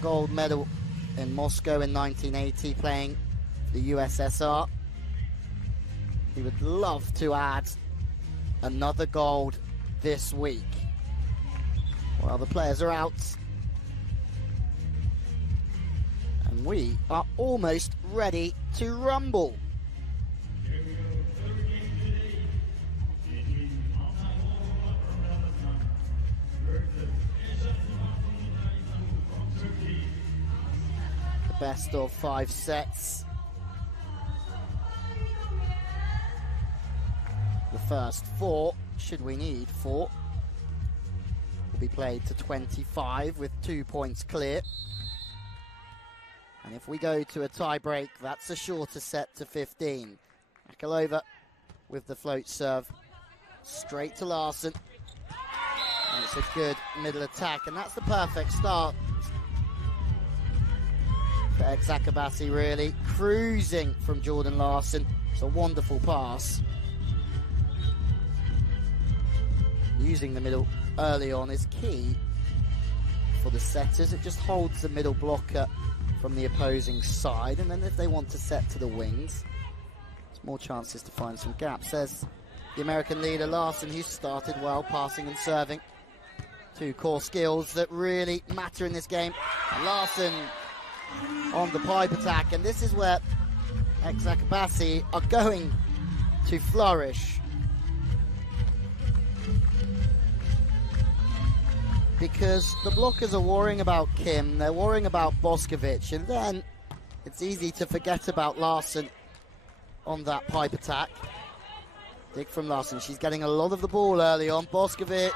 gold medal in Moscow in 1980 playing for the USSR. He would love to add another gold this week. Well, the players are out. And we are almost ready to rumble. The best of 5 sets. The first 4, should we need 4, will be played to 25 with 2 points clear. And if we go to a tie break, that's a shorter set to 15. Akalova with the float serve, straight to Larsen. And it's a good middle attack, and that's the perfect start for Eczacibasi, really. Cruising from Jordan Larsen. It's a wonderful pass. Using the middle early on is key for the setters. It just holds the middle blocker from the opposing side, and then if they want to set to the wings, there's more chances to find some gaps. There's the American leader Larsen, who started well, passing and serving. 2 core skills that really matter in this game. And Larsen on the pipe attack, and this is where Eczacibasi are going to flourish, because the blockers are worrying about Kim, they're worrying about Boskovic, and then it's easy to forget about Larsen on that pipe attack. Dig from Larsen, she's getting a lot of the ball early on. Boskovic,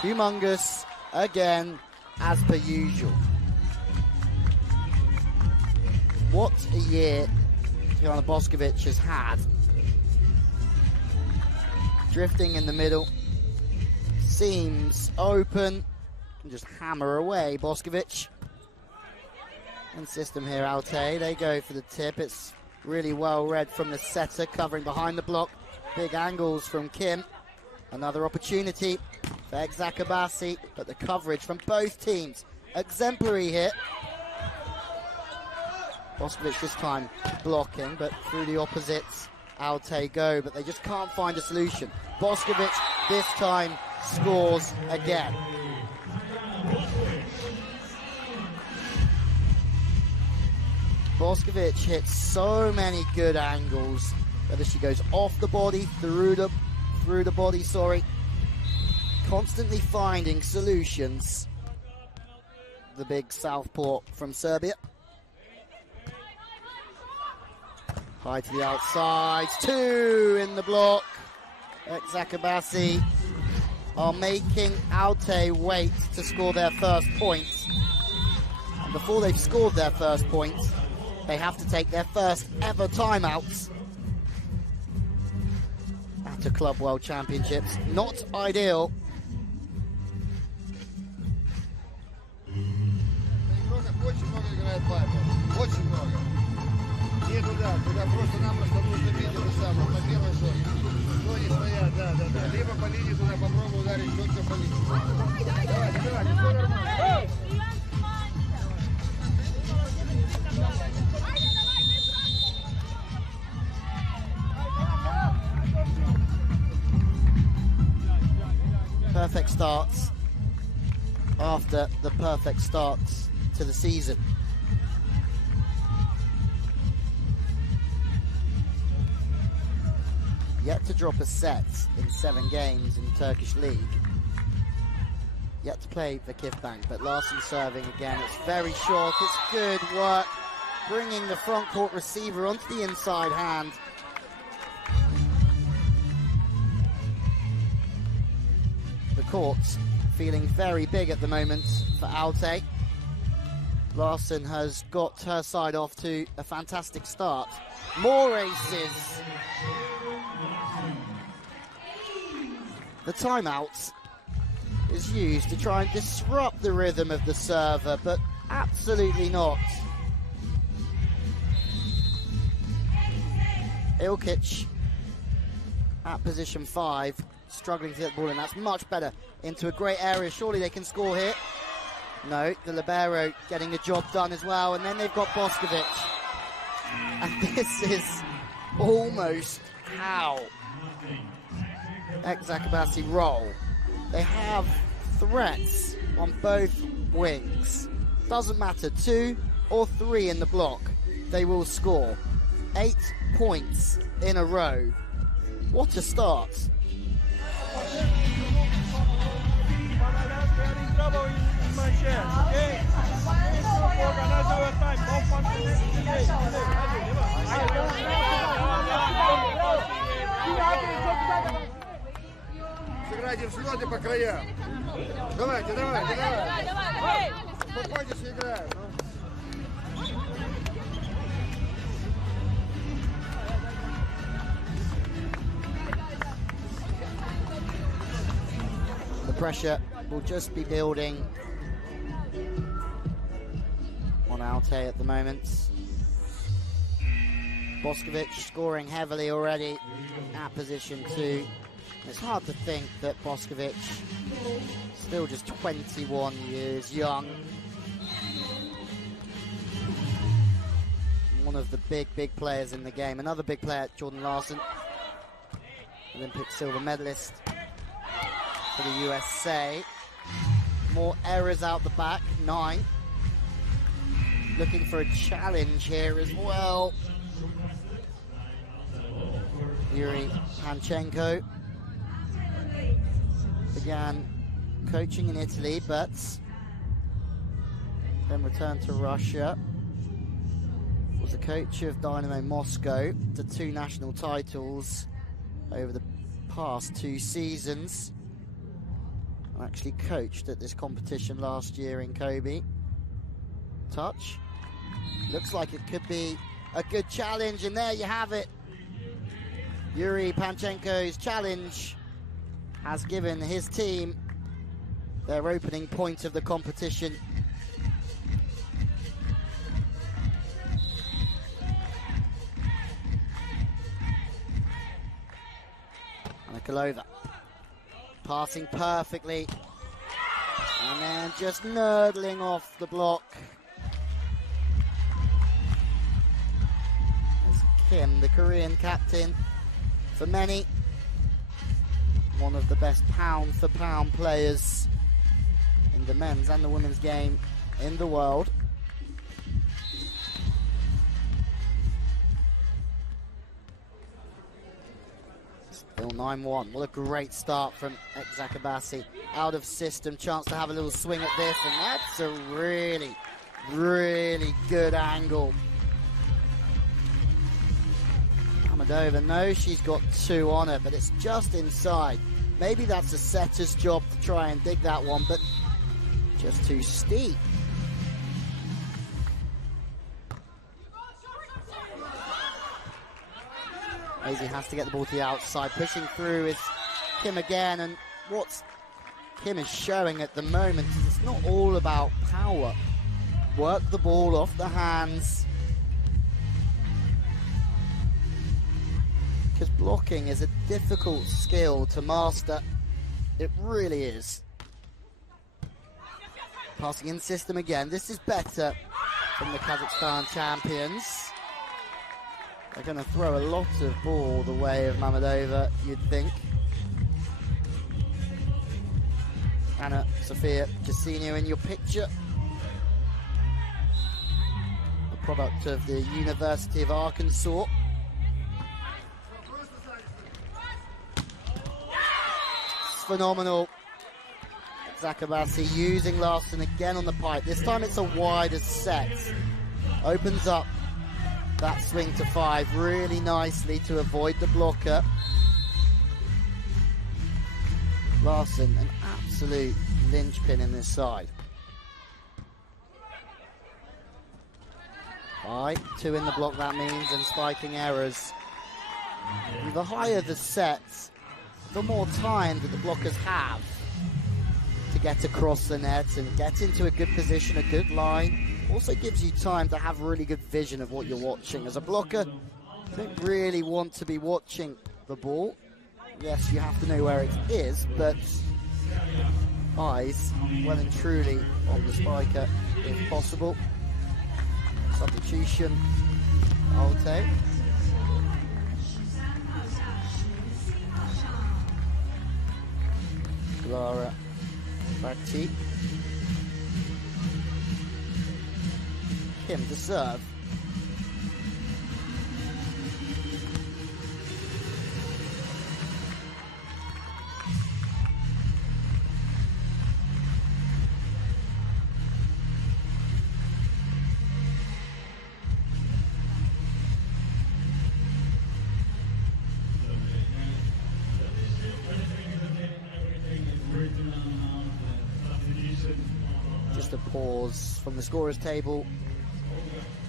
humongous, again, as per usual. What a year Joanna Boskovic has had. Drifting in the middle. Seams open, can just hammer away Boskovic. And system here, Altay, they go for the tip. It's really well read from the setter, covering behind the block. Big angles from Kim. Another opportunity for Eczacibasi, but the coverage from both teams, exemplary here. Boskovic this time blocking, but through the opposites, Altay go, but they just can't find a solution. Boskovic this time scores again. Boskovic hits so many good angles, whether she goes off the body, through the body, sorry. Constantly finding solutions. The big southpaw from Serbia. High to the outside, 2 in the block. Eczacibasi are making Altay wait to score their first points. And before they've scored their first points, they have to take their first ever timeouts at a Club World Championships. Not ideal. Туда просто-напросто нужно бить это самое, на первой зоне. Зоне стоят, да. Либо по линии туда попробуй ударить четко по линии. Давай, все нормально. Perfect starts after the perfect starts to the season. Yet to drop a set in 7 games in the Turkish league. Yet to play the Kifbank, but Larsen serving again. It's very short, it's good work. Bringing the front court receiver onto the inside hand. The court's feeling very big at the moment for Altay. Larsen has got her side off to a fantastic start. More aces. The timeout is used to try and disrupt the rhythm of the server, but absolutely not. Ilkic at position 5, struggling to get the ball in. That's much better into a great area. Surely they can score here. No, the libero getting the job done as well, and then they've got Boskovic. And this is almost how Eczacibasi roll. They have threats on both wings. Doesn't matter, 2 or 3 in the block, they will score. 8 points in a row. What a start. Сыграйте в слеты по краям. Давайте, давайте, давайте. Спокойно сыграем. The pressure will just be building on Altay at the moment. Boskovic scoring heavily already at position 2. It's hard to think that Boskovic, still just 21 years young, one of the big players in the game. Another big player, Jordan Larson, Olympic silver medalist for the USA. More errors out the back, 9. Looking for a challenge here as well. Yuri Panchenko began coaching in Italy, but then returned to Russia. Was a coach of Dynamo Moscow to 2 national titles over the past 2 seasons. Actually coached at this competition last year in Kobe. Touch. Looks like it could be a good challenge, and there you have it. Yuri Panchenko's challenge has given his team their opening point of the competition. Nikolova passing perfectly, and then just nurdling off the block. As Kim, the Korean captain, for many, one of the best pound-for-pound players in the men's and the women's game in the world. Still 9-1. What a great start from Eczacibasi. Out of system, chance to have a little swing at this, and that's a really, really good angle. Hamadova knows she's got 2 on her, but it's just inside. Maybe that's a setter's job to try and dig that one, but just too steep. Maisie has to get the ball to the outside. Pushing through is Kim again, and what Kim is showing at the moment is it's not all about power. Work the ball off the hands. Because blocking is a difficult skill to master. It really is. Passing in system again. This is better from the Kazakhstan champions. They're going to throw a lot of ball the way of Mammadova, you'd think. Anna Sofia Jacinho in your picture. A product of the University of Arkansas. It's phenomenal. Eczacibasi using Larson again on the pipe. This time it's a wider set. Opens up that swing to 5 really nicely to avoid the blocker. Larson, an absolute linchpin in this side. 2 in the block, that means, and spiking errors. And the higher the set, the more time that the blockers have to get across the net and get into a good position, a good line. Also gives you time to have really good vision of what you're watching. As a blocker, you don't really want to be watching the ball. Yes, you have to know where it is, but eyes well and truly on the spiker if possible. Substitution, Altay. Lara Bakti. Kim to serve. Just a pause from the scorer's table,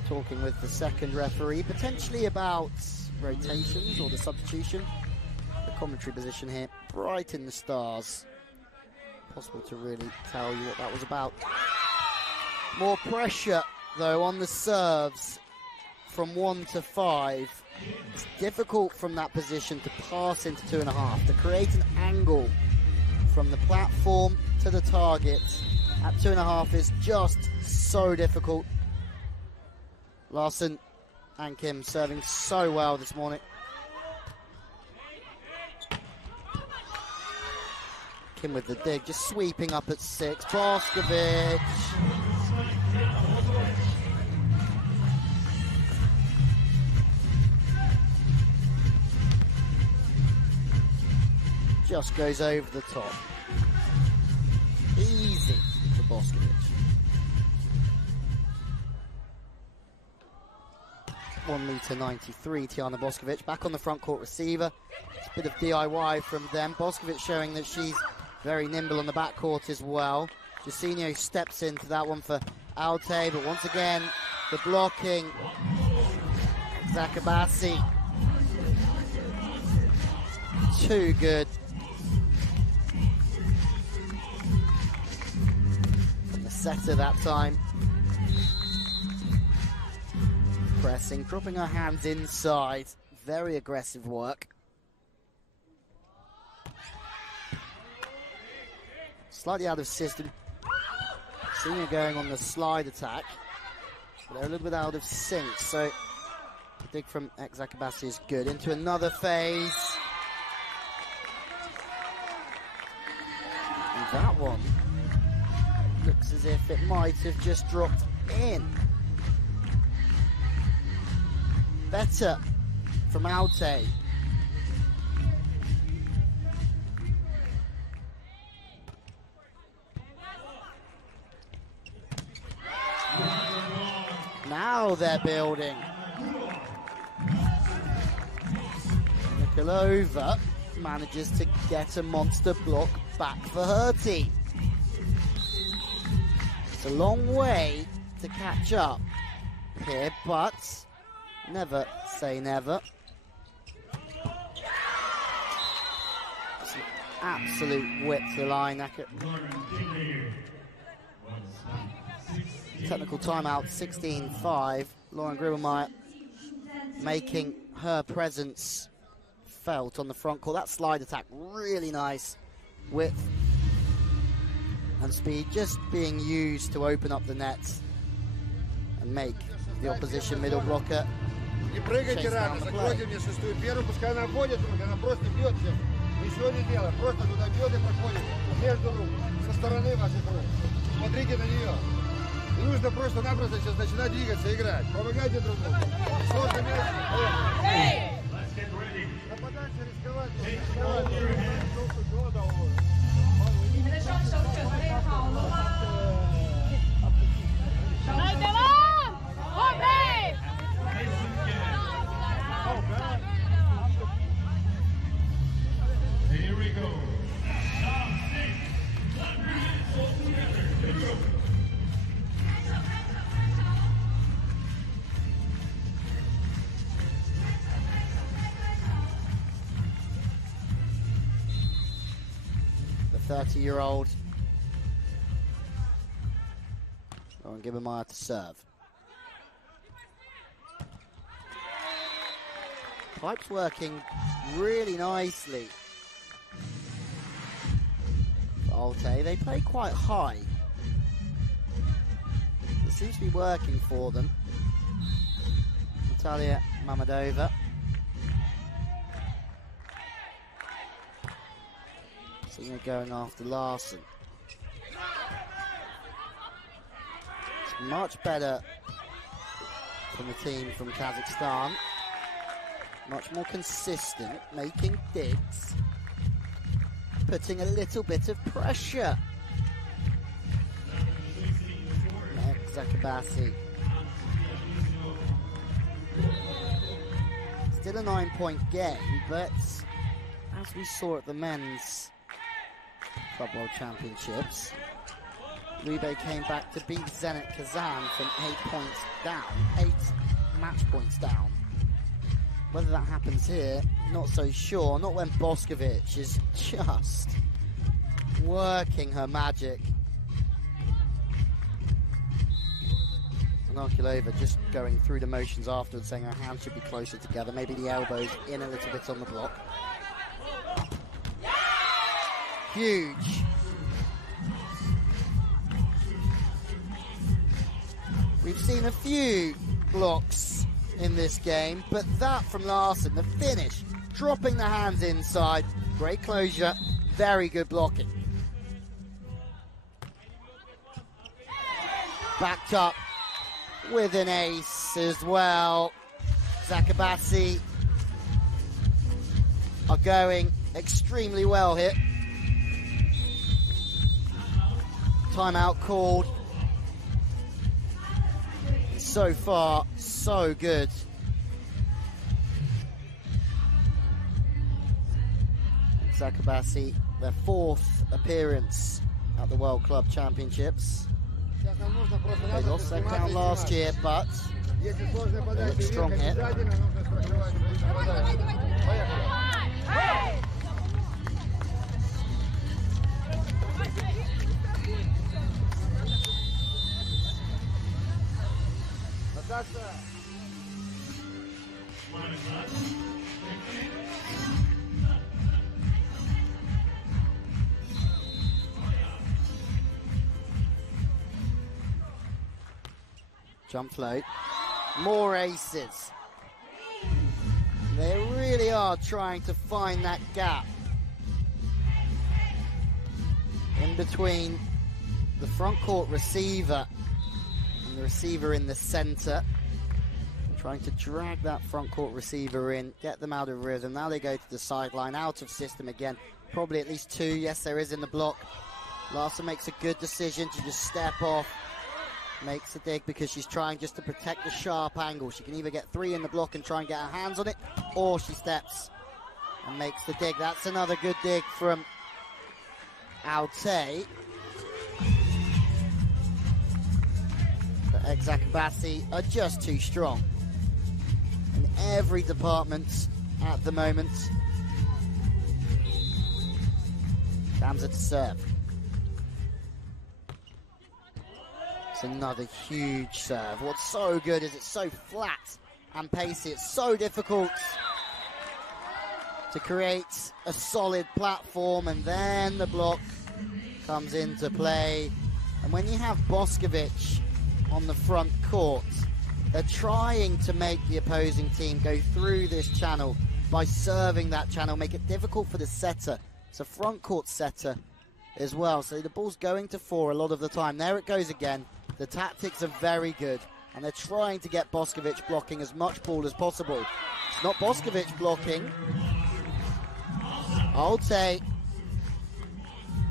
talking with the second referee, potentially about rotations or the substitution. The commentary position here, bright in the stars. Possible to really tell you what that was about. More pressure, though, on the serves from 1 to 5. It's difficult from that position to pass into 2.5, to create an angle from the platform to the target at 2.5 is just so difficult. Larson and Kim serving so well this morning. Kim with the dig, just sweeping up at 6. Boskovic. Just goes over the top. Easy for Boskovic. (1.93 m), Tiana Boskovic back on the front court receiver. It's a bit of DIY from them. Boskovic showing that she's very nimble on the back court as well. Jacinho steps into that one for Altay, but once again, the blocking. Eczacibasi. Too good. From the setter that time. Pressing, dropping her hands inside. Very aggressive work. Slightly out of system. Senior going on the slide attack. But they're a little bit out of sync, so the dig from Eczacibasi is good. Into another phase. And that one looks as if it might have just dropped in. Better from Altay. Now they're building. Nikolova manages to get a monster block back for her team. It's a long way to catch up here, but never say never. It's an absolute whip to the line. Technical timeout, 16-5. Lauren Gribelmeyer making her presence felt on the front court. That slide attack, really nice width and speed, just being used to open up the nets and make the opposition middle blocker. Не прыгайте рано, закройте мне шестую первую, пускай она обводит руки, она просто бьет всех. Ничего не делает, просто туда бьет и проходит между рук, со стороны ваших рук. Смотрите на нее. Не нужно просто-напросто сейчас начинать двигаться, играть. Помогайте друг другу. Сложно мяч. Нападать, рисковать. Here we go. The 30-year-old Lauren Gribelmeyer to serve. Pipes working really nicely. Altay. They play quite high. It seems to be working for them. Natalia Mamadova. Sina going after Larson. It's much better from the team from Kazakhstan. Much more consistent, making digs. Putting a little bit of pressure. Eczacibasi. Still a 9-point game, but as we saw at the men's Club World Championships, Rebay came back to beat Zenit Kazan from 8 points down, 8 match points down. Whether that happens here, not so sure. Not when Boskovic is just working her magic. And Arkulova just going through the motions afterwards, saying her hands should be closer together. Maybe the elbows in a little bit on the block. Huge. We've seen a few blocks in this game, but that from Larson, the finish, dropping the hands inside, great closure, very good blocking. Backed up with an ace as well. Eczacibasi are going extremely well here. Timeout called. So far, so good. Eczacibasi, their 4th appearance at the World Club Championships. They lost second round last year, but they look strong here. Jump float. More aces. They really are trying to find that gap in between the front court receiver and the receiver in the center. Trying to drag that front court receiver in, get them out of rhythm. Now they go to the sideline, out of system again. Probably at least 2. Yes, there is in the block. Larson makes a good decision to just step off. Makes a dig because she's trying just to protect the sharp angle. She can either get 3 in the block and try and get her hands on it, or she steps and makes the dig. That's another good dig from Altay. But Eczacibasi are just too strong in every department at the moment. Kamsa to serve. It's another huge serve. What's so good is it's so flat and pacey. It's so difficult to create a solid platform, and then the block comes into play. And when you have Boskovic on the front court, they're trying to make the opposing team go through this channel by serving that channel, make it difficult for the setter. It's a front court setter as well, so the ball's going to 4 a lot of the time. There it goes again. The tactics are very good, and they're trying to get Boskovic blocking as much ball as possible. It's not Boskovic blocking. Altay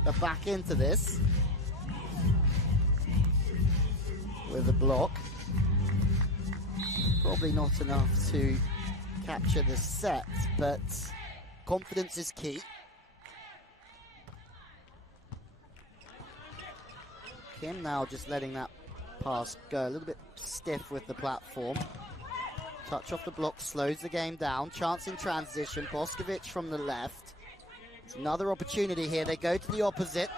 are back into this with a block. Probably not enough to capture the set, but confidence is key. Kim now just letting that pass go, a little bit stiff with the platform. Touch off the block, slows the game down. Chance in transition, Boskovic from the left. It's another opportunity here, they go to the opposite.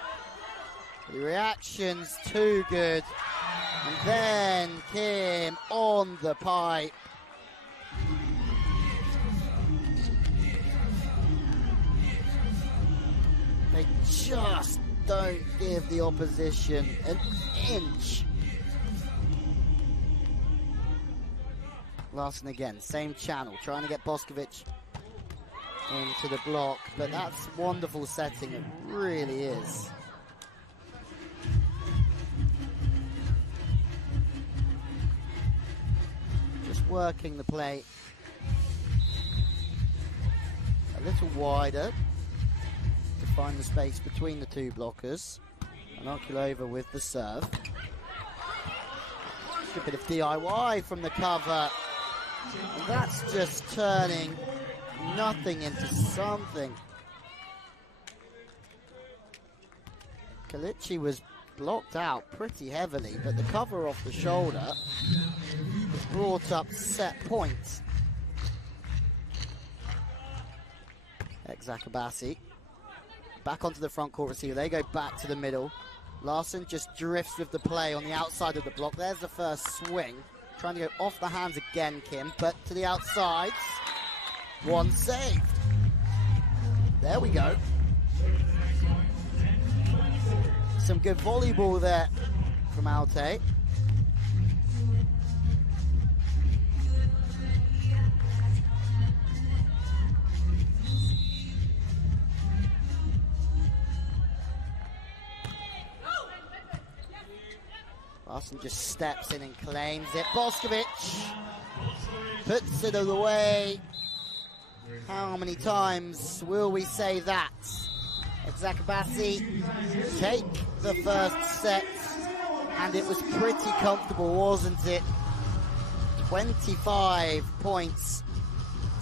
The reaction's too good. And then Kim on the pipe. They just don't give the opposition an inch. Larson again, same channel, trying to get Boskovic into the block, but that's wonderful setting, it really is. Just working the play a little wider to find the space between the two blockers. And Okulova with the serve. A bit of DIY from the cover. And that's just turning nothing into something. Kalichi was blocked out pretty heavily, but the cover off the shoulder has brought up set points. Eczacibasi back onto the front court receiver. They go back to the middle. Larson just drifts with the play on the outside of the block. There's the first swing. Trying to go off the hands again, Kim, but to the outside. One saved. There we go. Some good volleyball there from Altay. Larson just steps in and claims it. Boskovic puts it away. How many times will we say that? Eczacibasi take the first set, and it was pretty comfortable, wasn't it? 25 points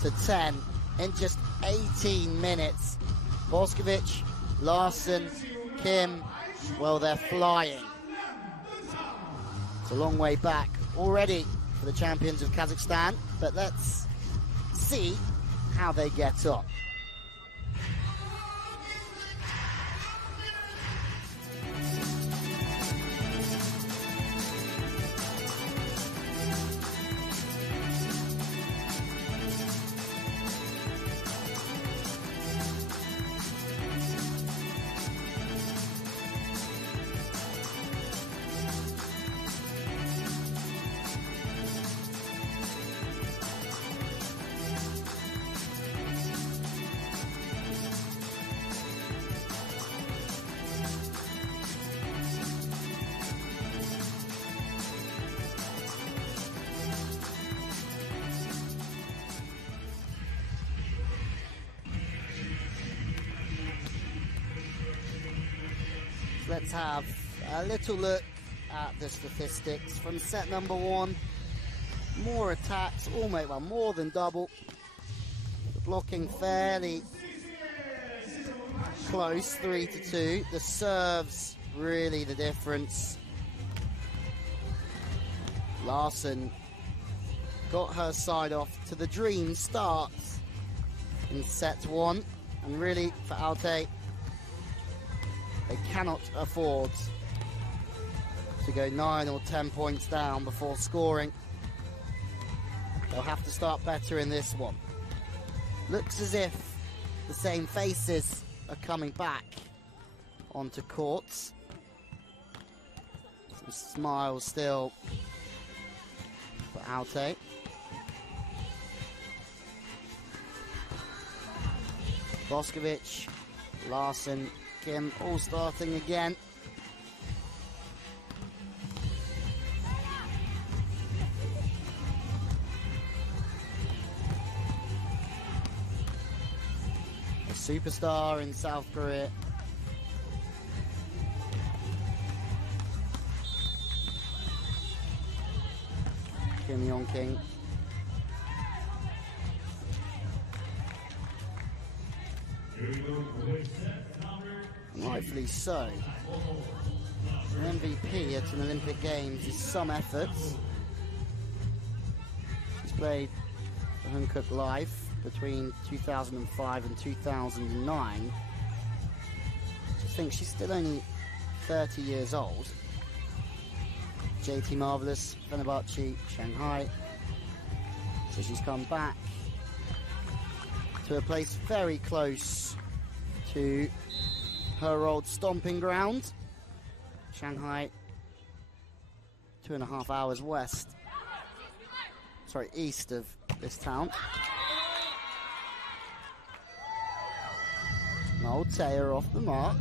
to 10 in just 18 minutes. Boskovic, Larson, Kim, well, they're flying. It's a long way back already for the champions of Kazakhstan, but let's see how they get on. Let's have a little look at the statistics from set number one. More attacks, almost, well, more than double. The blocking fairly close, 3-2. The serves really the difference. Larson got her side off to the dream start in set one, and really for Altay, they cannot afford to go 9 or 10 points down before scoring. They'll have to start better in this one. Looks as if the same faces are coming back onto courts. Some smiles still for Altay. Boskovic, Larson, Kim all starting again. A superstar in South Korea. Yeon. Rightfully so. An MVP at an Olympic Games is some efforts. She's played for Koung Life between 2005 and 2009. I think she's still only 30 years old. JT Marvelous, Fenerbahce, Shanghai. So she's come back to a place very close to her old stomping ground. Shanghai, 2.5 hours east of this town. Altay are off the mark.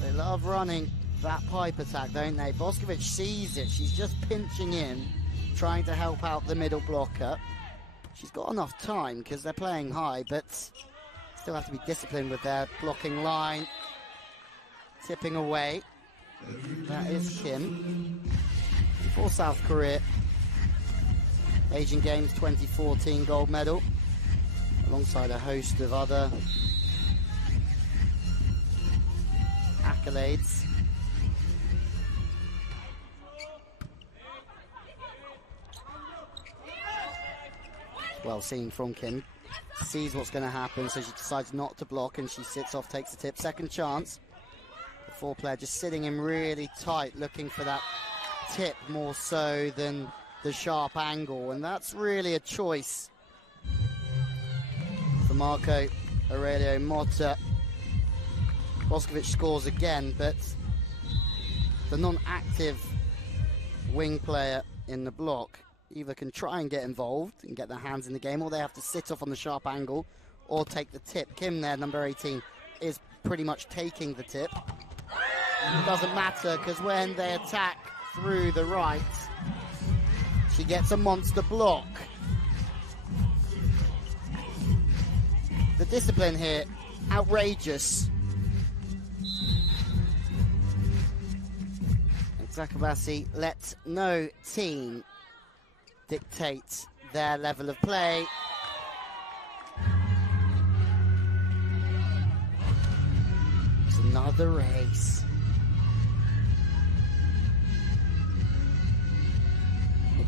They love running that pipe attack, don't they? Boskovic sees it. She's just pinching in, trying to help out the middle blocker. She's got enough time because they're playing high, but still have to be disciplined with their blocking line. Tipping away. That is Kim. For South Korea, Asian Games 2014 gold medal, alongside a host of other accolades. Well seen from Kim. Sees what's going to happen, so she decides not to block and she sits off, takes the tip. Second chance. The four-player just sitting in really tight, looking for that tip more so than the sharp angle, and that's really a choice for Marco Aurelio Motta. Boskovic scores again, but the non-active wing player in the block either can try and get involved and get their hands in the game, or they have to sit off on the sharp angle or take the tip. Kim there, number 18, is pretty much taking the tip. It doesn't matter, because when they attack through the right, she gets a monster block. The discipline here, outrageous. Eczacibasi lets no team dictate their level of play. It's another race.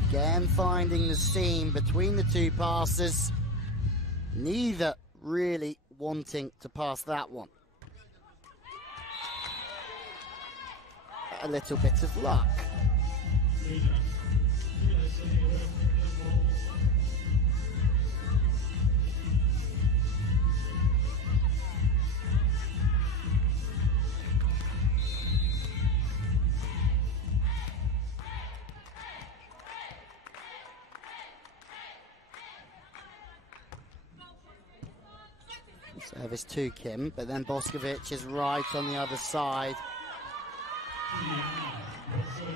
Again, finding the seam between the two passes. Neither really wanting to pass that one. A little bit of luck. Service to Kim, but then Boskovic is right on the other side.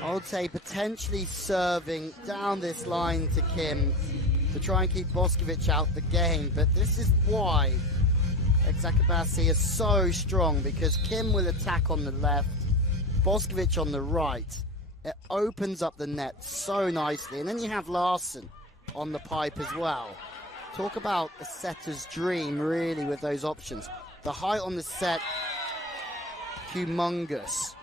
Altay potentially serving down this line to Kim to try and keep Boskovic out the game, but this is why Eczacibasi is so strong, because Kim will attack on the left, Boskovic on the right. It opens up the net so nicely, and then you have Larson on the pipe as well. Talk about a setter's dream, really, with those options. The height on the set, humongous.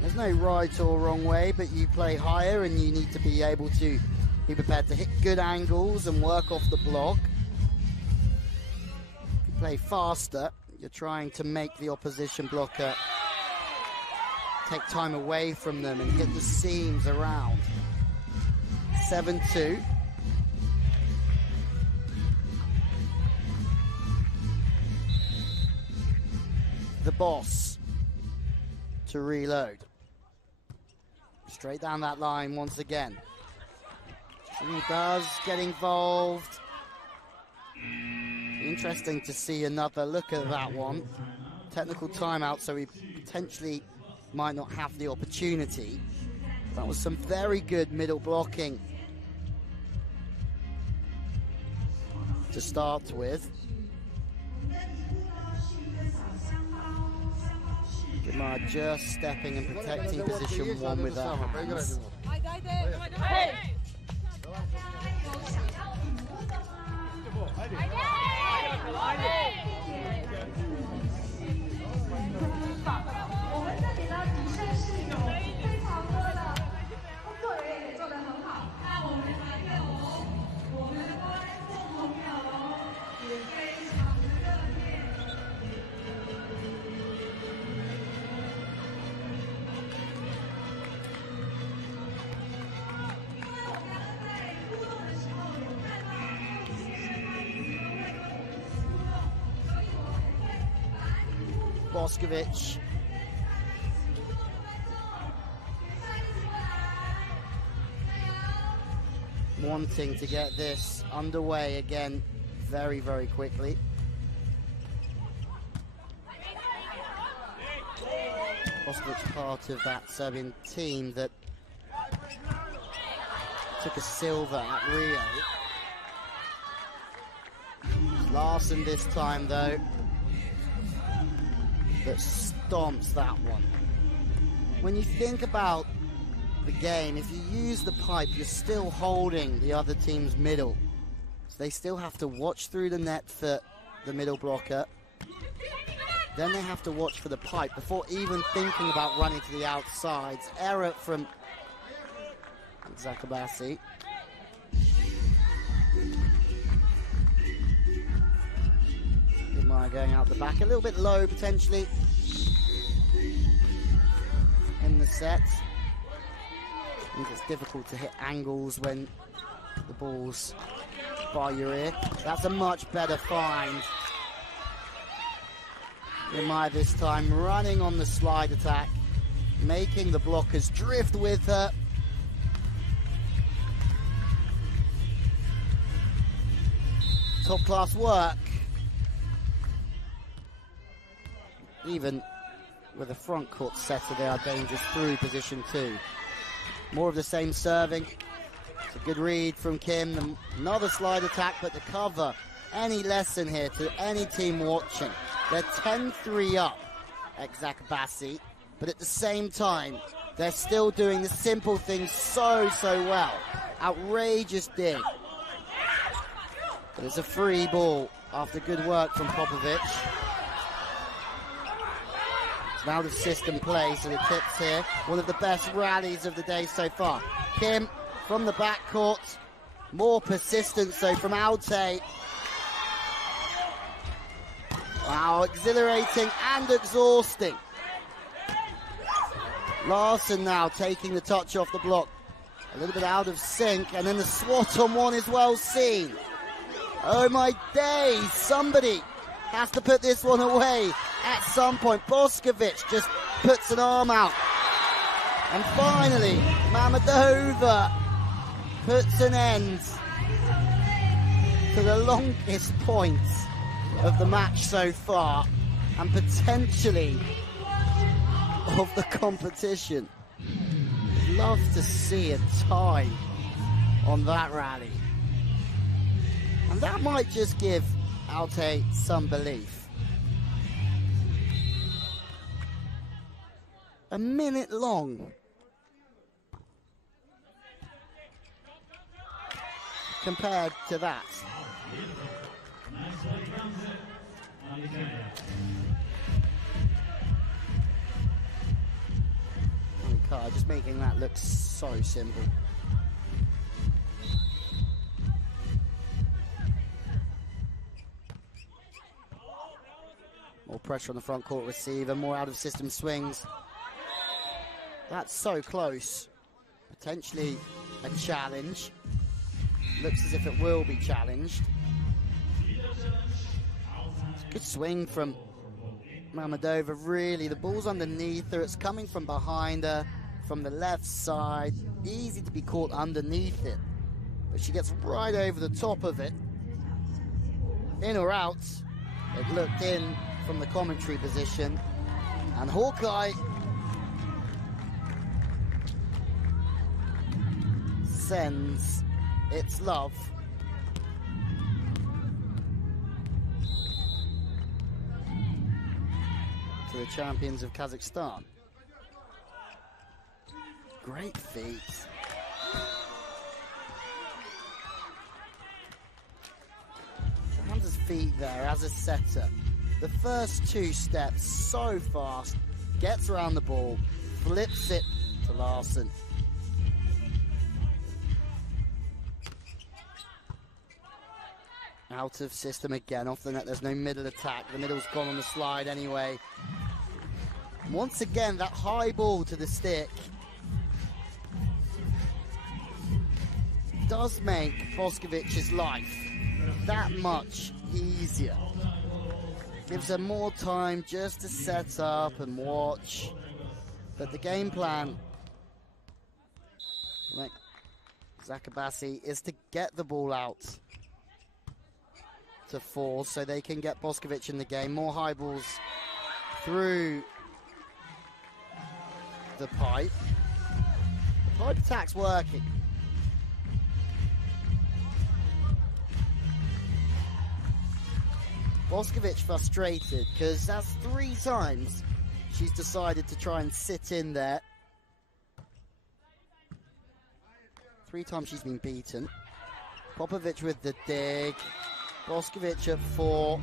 There's no right or wrong way, but you play higher and you need to be able to be prepared to hit good angles and work off the block. If you play faster, you're trying to make the opposition blocker take time away from them and hit the seams around. 7-2. The boss to reload. Straight down that line once again. She does get involved. Interesting to see another look at that one. Technical timeout, so he potentially might not have the opportunity. That was some very good middle blocking to start with. Gemma just stepping and protecting position one with her hands. Boskovic. Wanting to get this underway again very, very quickly. Boskovic part of that Serbian team that took a silver at Rio. Larson this time though, that stomps that one. When you think about the game, if you use the pipe, you're still holding the other team's middle. So they still have to watch through the net for the middle blocker. Then they have to watch for the pipe before even thinking about running to the outsides. Error from Eczacibasi. Going out the back, a little bit low potentially in the set. I think it's difficult to hit angles when the ball's by your ear. That's a much better find. Yemaya this time running on the slide attack, making the blockers drift with her. Top class work. Even with a front court setter, they are dangerous through position 2. More of the same serving. It's a good read from Kim. Another slide attack, but the cover. Any lesson here to any team watching. They're 10-3 up, Eczacibasi, but at the same time, they're still doing the simple things so well. Outrageous dig. But it's a free ball after good work from Popovic. Now the system play, so the tips here. One of the best rallies of the day so far. Kim from the backcourt. More persistence though from Altay. Wow, exhilarating and exhausting. Larson now taking the touch off the block. A little bit out of sync, and then the swat on one is well seen. Oh my days, somebody has to put this one away at some point. Boskovic just puts an arm out. And finally, Mammadova puts an end to the longest point of the match so far, and potentially of the competition. Love to see a tie on that rally. And that might just give Altay some belief. A minute long. Compared to that. Just making that look so simple. More pressure on the front court receiver, more out of system swings. That's so close. Potentially a challenge. Looks as if it will be challenged. Good swing from Mammadova, really. The ball's underneath her. It's coming from behind her, from the left side. Easy to be caught underneath it. But she gets right over the top of it. In or out? It looked in from the commentary position. And Hawkeye sends its love to the champions of Kazakhstan. Great feat. Hands his feet there as a setter. The first two steps so fast, gets around the ball, flips it to Larson. Out of system again, off the net, there's no middle attack. The middle's gone on the slide anyway. Once again, that high ball to the stick does make Boskovic's life that much easier. Gives her more time just to set up and watch. But the game plan, like Eczacibasi, is to get the ball out to four so they can get Boskovic in the game. More high balls through the pipe. The pipe attack's working. Boskovic frustrated because that's 3 times she's decided to try and sit in there. 3 times she's been beaten. Popovic with the dig. Boskovic at 4.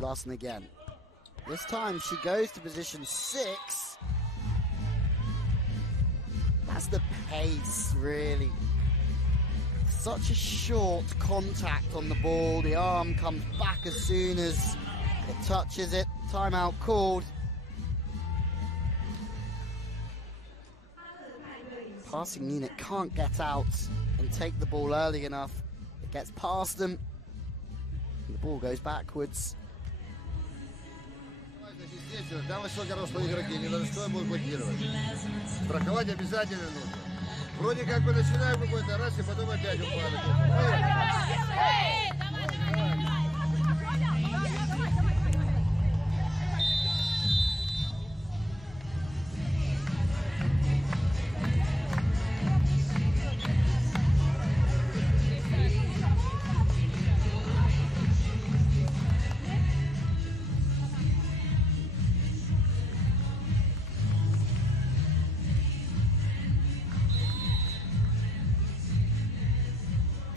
Larson again. This time she goes to position 6. That's the pace, really. Such a short contact on the ball. The arm comes back as soon as it touches it. Timeout called. Passing unit can't get out and take the ball early enough. It gets past them. The ball goes backwards. Там высокорослые игроки, не должны что будут блокировать. Страховать обязательно нужно. Вроде как бы начинаем какой-то раз, и потом опять упадок.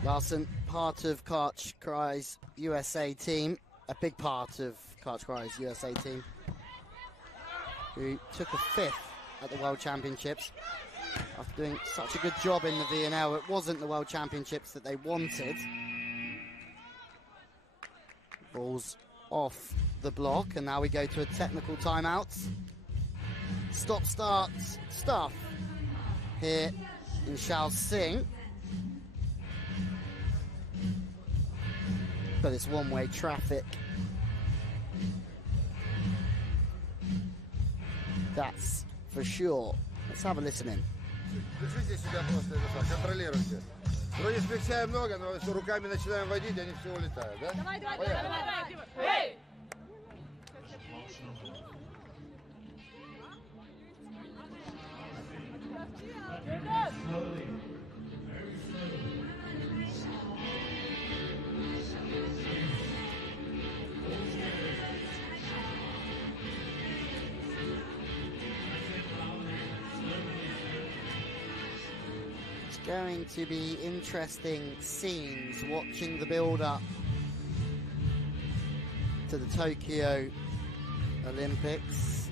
Larson, part of Karch Krai's USA team, a big part of Karch Krai's USA team, who took a 5th at the World Championships after doing such a good job in the VNL. It wasn't the World Championships that they wanted. Ball's off the block, and now we go to a technical timeout. Stop-start stuff here in Shaoxing. But it's one-way traffic. That's for sure. Let's have a listen in. Держите себя просто, контролируйте. Вроде смягчаем много, но если руками начинаем водить, они все улетают, да? Давай, давай, давай, давай, давай. Going to be interesting scenes watching the build-up to the Tokyo Olympics.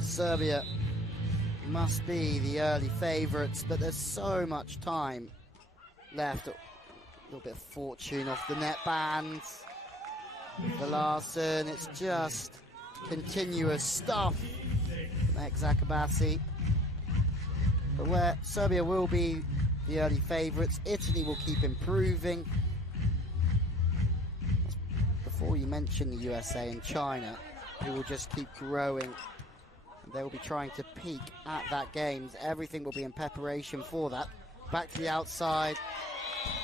Serbia must be the early favourites, but there's so much time left. A little bit of fortune off the net band for Larson. It's just continuous stuff from Eczacibasi. But where Serbia will be the early favourites, Italy will keep improving. Before you mention the USA and China, who will just keep growing. They will be trying to peak at that games. Everything will be in preparation for that. Back to the outside.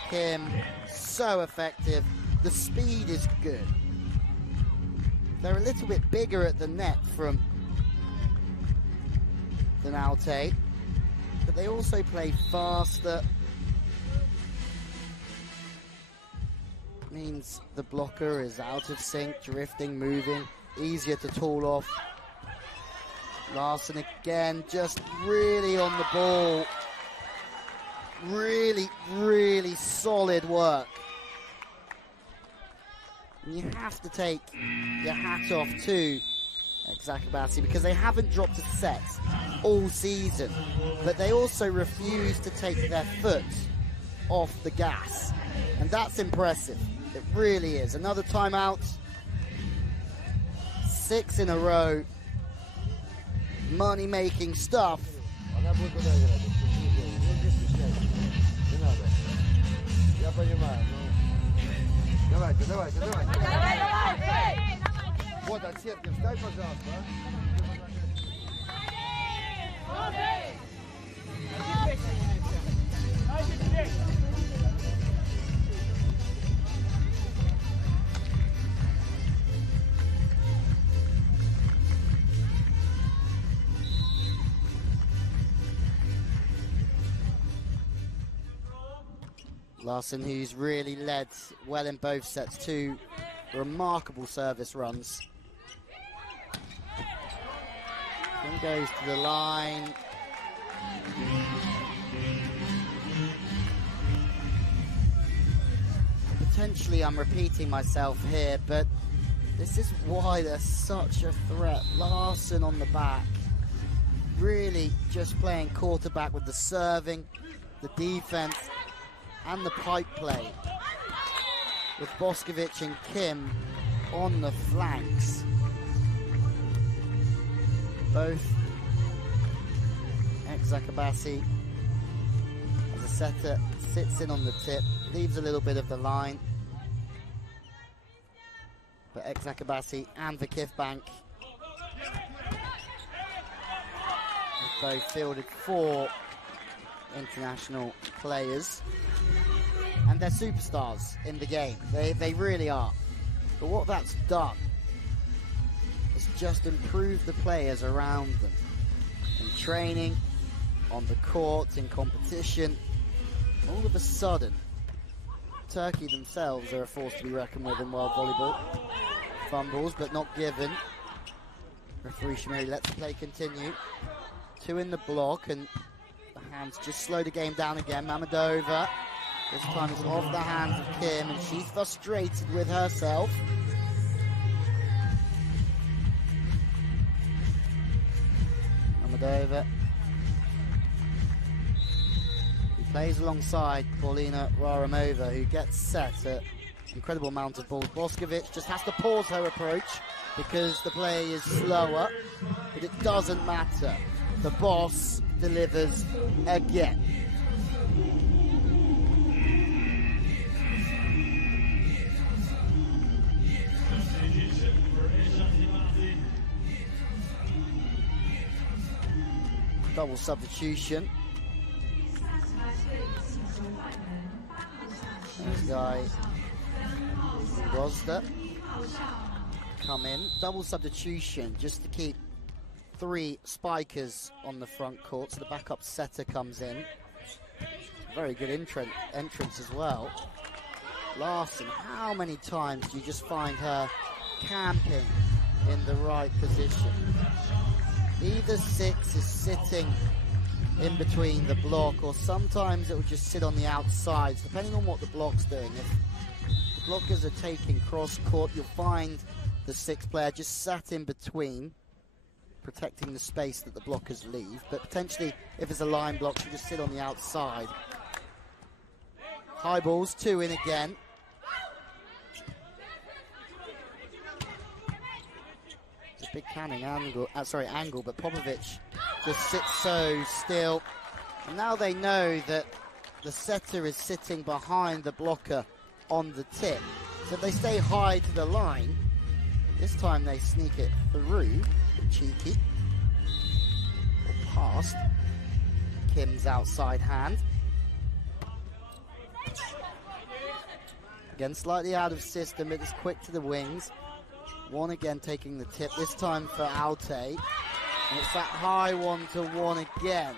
Kim, so effective. The speed is good. They're a little bit bigger at the net than Altay. But they also play faster. Means the blocker is out of sync, drifting, moving, easier to tool off. Larson again, just really on the ball. Really, really solid work. And you have to take your hat off to Eczacibasi because they haven't dropped a set all season, but they also refuse to take their foot off the gas, and that's impressive. It really is. Another timeout. 6 in a row. Money-making stuff. Она будет туда играть. Не стесняйся. Не надо. Я понимаю. Давайте. Вот от сетки встань, пожалуйста. Larson, who's really led well in both sets, 2 remarkable service runs. Then goes to the line. Potentially I'm repeating myself here, but this is why they're such a threat. Larson on the back, really just playing quarterback with the serving, the defense, and the pipe play, with Boskovic and Kim on the flanks. Both Eczacibasi, as a setter, sits in on the tip, leaves a little bit of the line, but Eczacibasi and Vakifbank have both fielded 4 international players, and they're superstars in the game. They really are. But what that's done is just improve the players around them in training, on the court, in competition. All of a sudden, Turkey themselves are a force to be reckoned with in world volleyball. Fumbles, but not given. Referee Shamiri lets the play continue. 2 in the block, and the hands just slow the game down again. Mamadova, this time it's off the hands of Kim, and she's frustrated with herself. Mamadova, who plays alongside Paulina Raramova, who gets set at an incredible amount of balls. Boskovic just has to pause her approach because the play is slower, but it doesn't matter. The boss delivers again. Double substitution. This guy Rosda come in. Double substitution just to keep 3 spikers on the front court, so the backup setter comes in. Very good entrance as well. Larson, how many times do you just find her camping in the right position? Either 6 is sitting in between the block, or sometimes it will just sit on the outsides, depending on what the block's doing. If the blockers are taking cross court, you'll find the 6th player just sat in between, protecting the space that the blockers leave. But potentially, if it's a line block, you just sit on the outside. High balls, 2 in again. It's a big canning angle, angle, but Popovic just sits so still. And now they know that the setter is sitting behind the blocker on the tip. So if they stay high to the line, this time they sneak it through. Cheeky. Or past Kim's outside hand. Again, slightly out of system, it is quick to the wings. 1 again taking the tip, this time for Altay. And it's that high 1-1 again.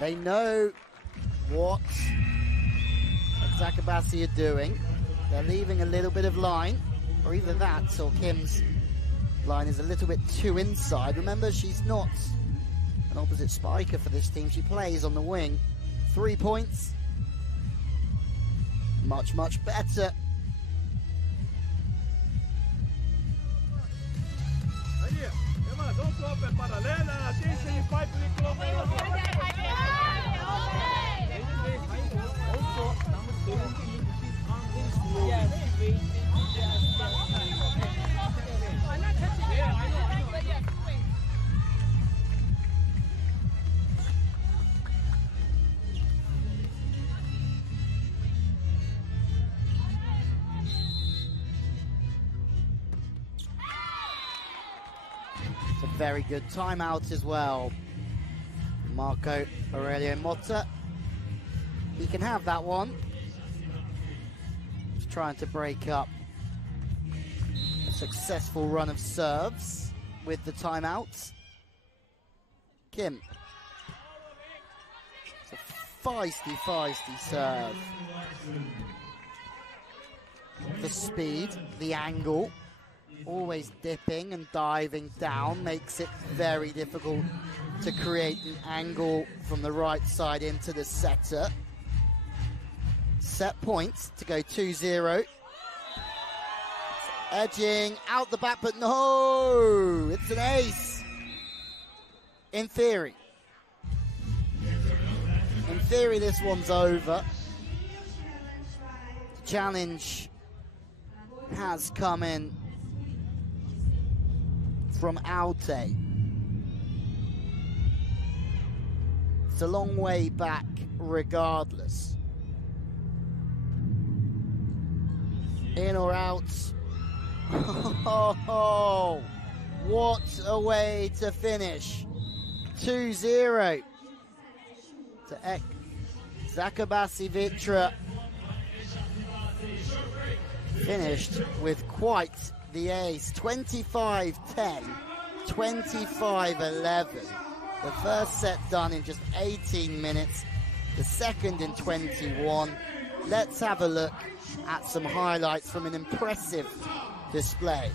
They know what Eczacibasi are doing. They're leaving a little bit of line, or either that or Kim's line is a little bit too inside. Remember, she's not an opposite spiker for this team. She plays on the wing. 3 points. Much, much better. It's a very good timeout as well. Marco Aurelio Motta, he can have that one. Just trying to break up a successful run of serves with the timeouts. Kim. It's a feisty serve. The speed, the angle, always dipping and diving down makes it very difficult to create an angle from the right side into the setter. Set points to go 2-0. Edging out the back, but no! It's an ace. In theory. In theory, this one's over. The challenge has come in from Altay. It's a long way back regardless. In or out? Oh, what a way to finish. 2-0 to Eczacibasi Vitra. Finished with quite the ace. 25-10, 25-11. The first set done in just 18 minutes, the second in 21. Let's have a look at some highlights from an impressive display.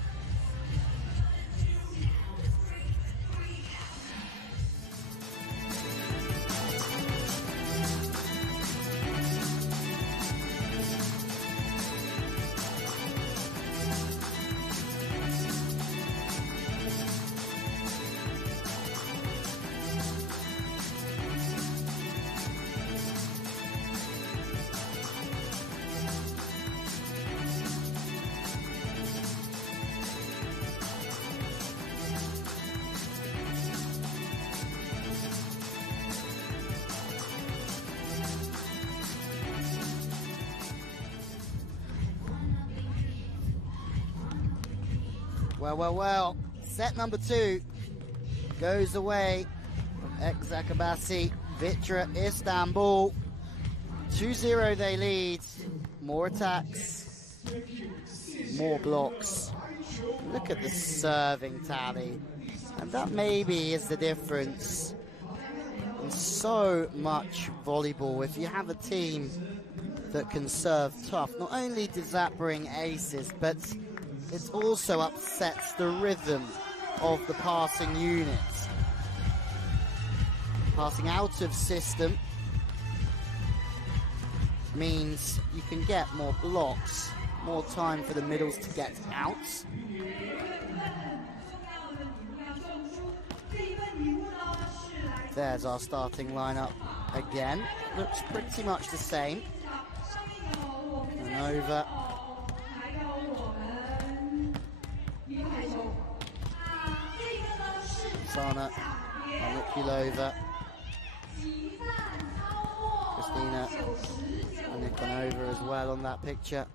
Well, set number 2 goes away from Eczacibasi Vitra Istanbul. 2-0 they lead. More attacks, more blocks. Look at the serving tally. And that maybe is the difference in so much volleyball. If you have a team that can serve tough, not only does that bring aces, but it also upsets the rhythm of the passing units. Passing out of system means you can get more blocks, more time for the middles to get out. There's our starting lineup again. Looks pretty much the same. And over. Sana Manikulova, Christina Nikonova as well on that picture.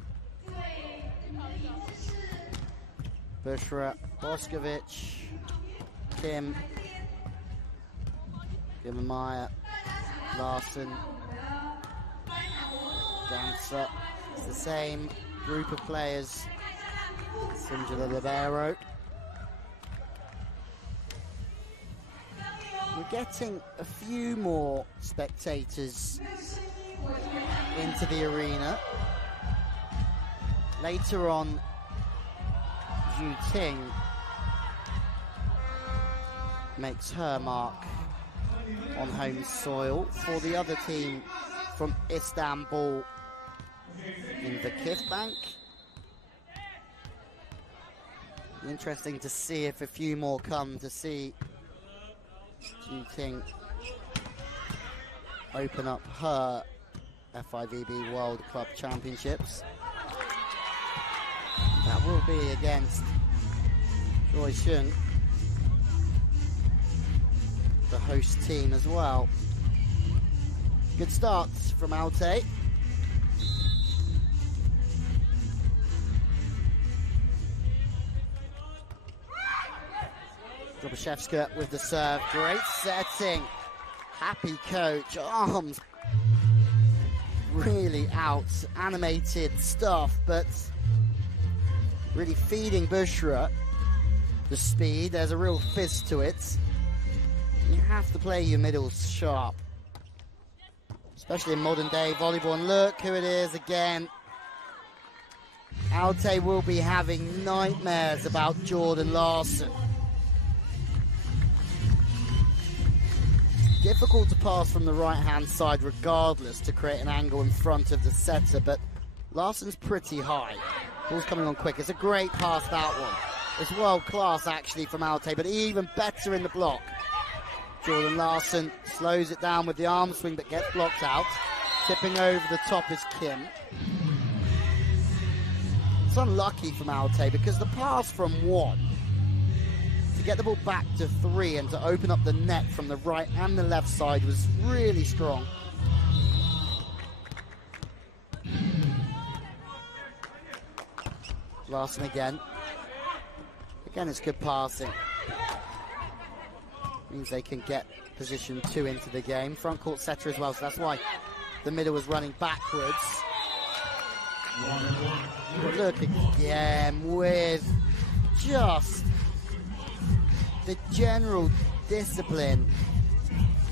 Bushra, Boskovic, Kim, Gimamaya, Larson, Dancer. It's the same group of players. Sinjula Libero. We're getting a few more spectators into the arena. Later on, Zhu Ting makes her mark on home soil for the other team from Istanbul in the Vakif Bank. Interesting to see if a few more come to see Zhu Ting open up her FIVB World Club Championships. will be against Yeon, the host team as well. Good start from Altay. Drobashevska with the serve. Great setting. Happy coach. Arms really out. Animated stuff, but really feeding Bushra the speed. There's a real fizz to it. You have to play your middles sharp, especially in modern day volleyball. And look who it is again. Altay will be having nightmares about Jordan Larson. Difficult to pass from the right-hand side regardless to create an angle in front of the setter, but Larson's pretty high. Ball's coming on quick. It's a great pass, that one. It's world class actually from Altay, but even better in the block. Jordan Larson slows it down with the arm swing but gets blocked out. Tipping over the top is Kim. It's unlucky from Altay because the pass from 1 to get the ball back to 3 and to open up the net from the right and the left side was really strong. Larson again. Again, it's good passing. Means they can get position 2 into the game. Front court setter as well, so that's why the middle was running backwards. Look again with just the general discipline.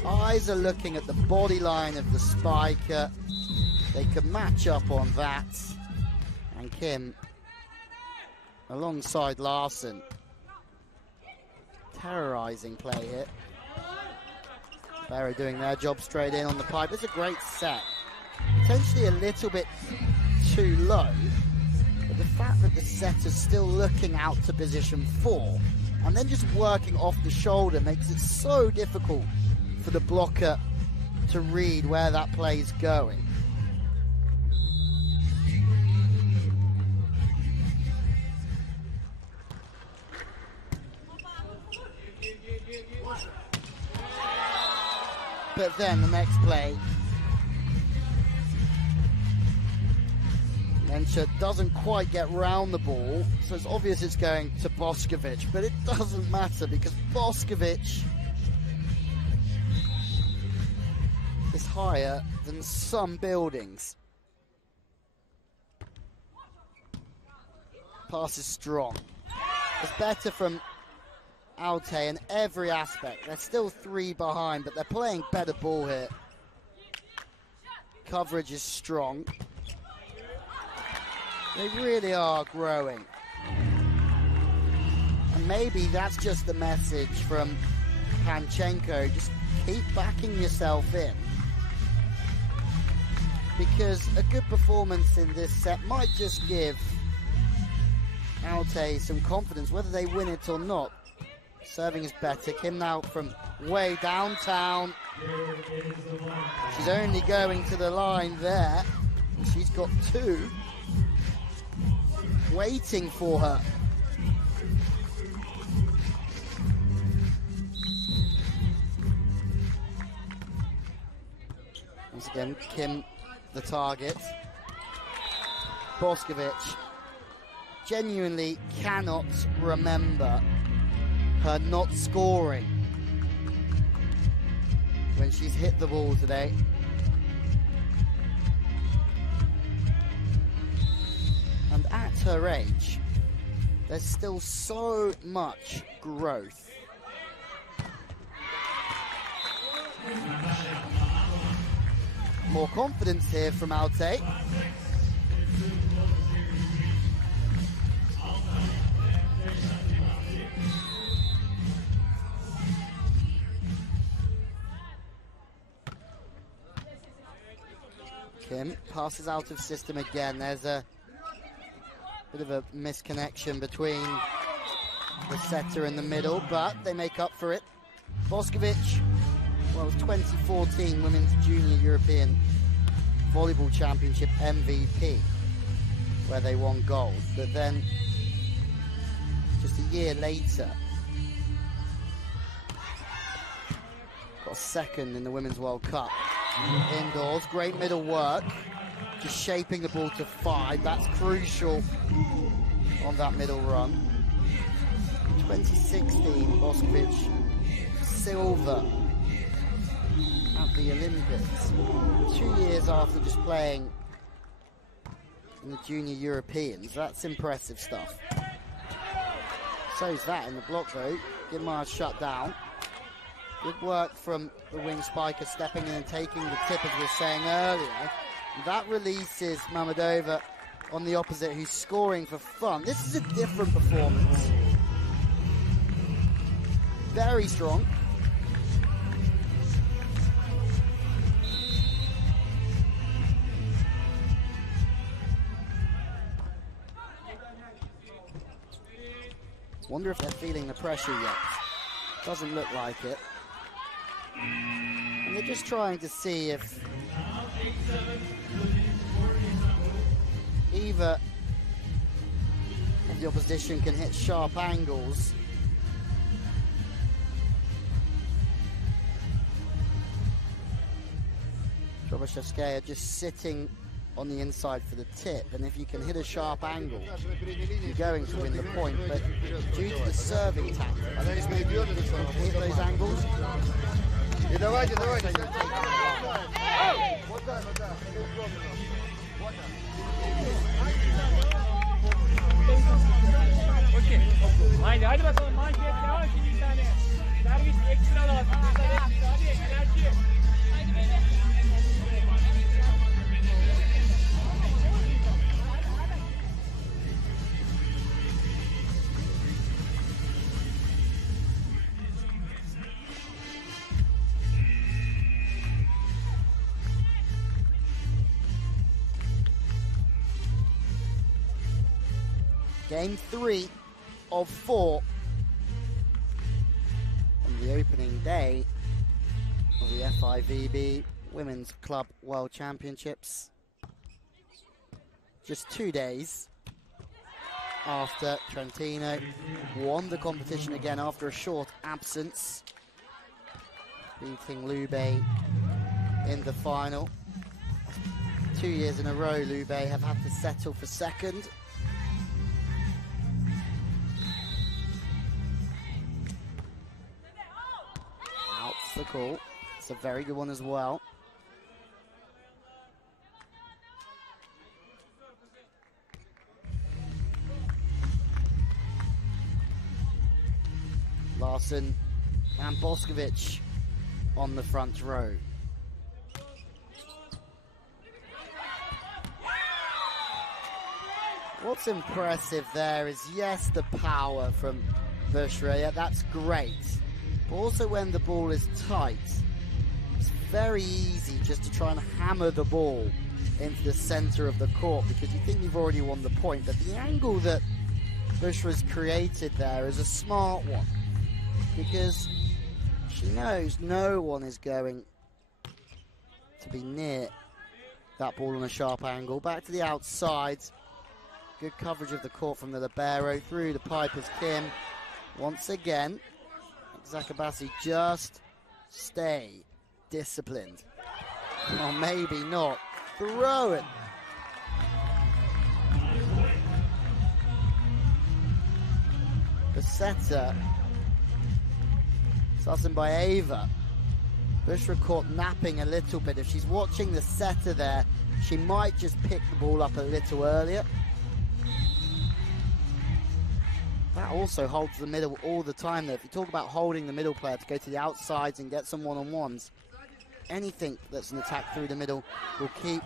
Eyes are looking at the body line of the spiker. They can match up on that. And Kim alongside Larson. Terrorizing play here. Barrow doing their job straight in on the pipe. It's a great set. Potentially a little bit too low, but the fact that the setter's still looking out to position 4 and then just working off the shoulder makes it so difficult for the blocker to read where that play's going. But then the next play, Mencha doesn't quite get round the ball, so it's obvious it's going to Boskovic, but it doesn't matter because Boskovic is higher than some buildings. Pass is strong. It's better from Altay in every aspect. They're still 3 behind, but they're playing better ball here. Coverage is strong. They really are growing. And maybe that's just the message from Panchenko. Just keep backing yourself in. Because a good performance in this set might just give Altay some confidence, whether they win it or not. Serving is better. Kim now from way downtown. She's only going to the line there. And she's got 2 waiting for her. Once again, Kim the target. Boskovic genuinely cannot remember her not scoring when she's hit the ball today. And at her age, there's still so much growth. More confidence here from Altay. Kim passes out of system again. There's a bit of a misconnection between the setter in the middle, but they make up for it. Boskovic, well, it was 2014 Women's Junior European Volleyball Championship MVP, where they won gold. But then just a year later. Got a second in the Women's World Cup. Indoors, great middle work. Just shaping the ball to 5. That's crucial on that middle run. 2016, Boskovic silver at the Olympics. 2 years after just playing in the Junior Europeans. That's impressive stuff. So's that in the block though. Gilmar shut down. Good work from the wing spiker, stepping in and taking the tip, as we were saying earlier. That releases Mammadova on the opposite, who's scoring for fun. This is a different performance. Very strong. Wonder if they're feeling the pressure yet. Doesn't look like it. And they're just trying to see if either of the opposition can hit sharp angles. Drobashevskaya just sitting on the inside for the tip, and if you can hit a sharp angle, you're going to win the point. But due to the serving tactic, hit those angles. И давайте. Okey. Hadi bakalım, manşet devam şimdi bir tane. Servis ekstra lazım. Hadi enerji. Hadi beyler. Game 3 of 4 on the opening day of the FIVB Women's Club World Championships. Just 2 days after Trentino won the competition again after a short absence, beating Lube in the final. 2 years in a row, Lube have had to settle for second. The call. It's a very good one as well. Larson and Boskovic on the front row. What's impressive there is, yes, the power from Vitra, that's great. But also when the ball is tight, it's very easy just to try and hammer the ball into the center of the court because you think you've already won the point. But the angle that Vitra's created there is a smart one because she knows no one is going to be near that ball on a sharp angle. Back to the outside. Good coverage of the court from the libero through the Piper's Kim. Once again, Eczacibasi, just stay disciplined. Or maybe not. Throw it. The setter, Sussen by Ava. Vitra caught napping a little bit. If she's watching the setter there, she might just pick the ball up a little earlier. That also holds the middle all the time though. If you talk about holding the middle player to go to the outsides and get some one-on-ones, anything that's an attack through the middle will keep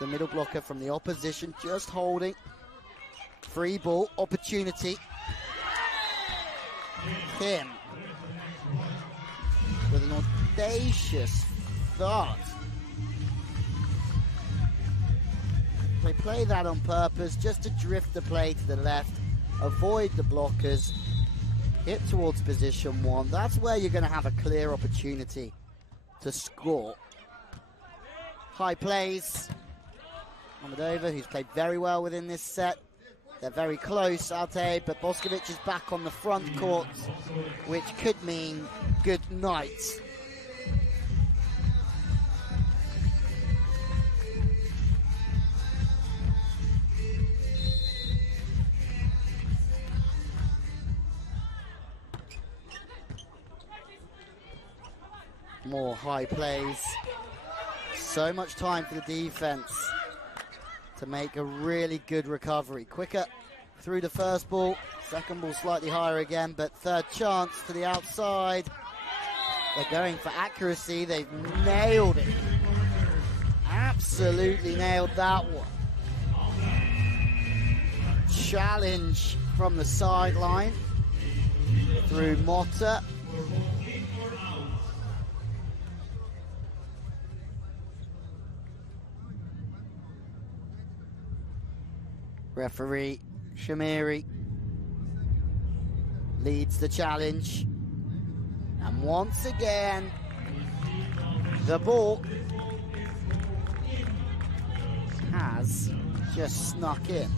the middle blocker from the opposition just holding. Free ball, opportunity. Kim with an audacious start. They play that on purpose just to drift the play to the left, avoid the blockers, hit towards position 1. That's where you're going to have a clear opportunity to score. High plays. Mammadova, who's played very well within this set. They're very close, Altay, but Boskovic is back on the front court, which could mean good night. More high plays. So much time for the defense to make a really good recovery. Quicker through the first ball, second ball slightly higher again, but third chance to the outside. They're going for accuracy. They've nailed it. Absolutely nailed that one. Challenge from the sideline through Motta. Referee Shamiri leads the challenge. And once again, the ball has just snuck in.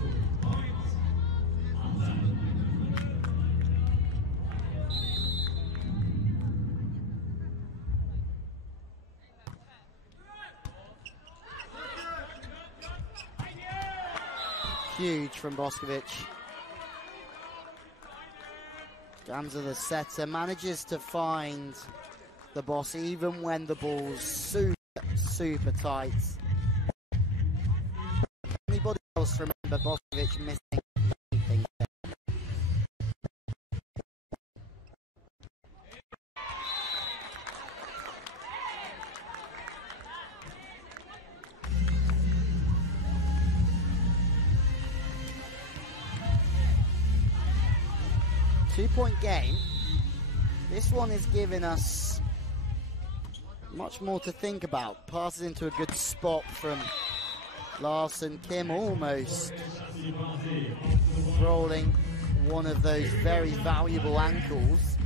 Huge from Boskovic. Gamza, the setter, manages to find the boss even when the ball's super tight. Anybody else remember Boskovic missing anything there? 2-point game. This one is giving us much more to think about. Passes into a good spot from Larson. Kim almost rolling one of those very valuable ankles.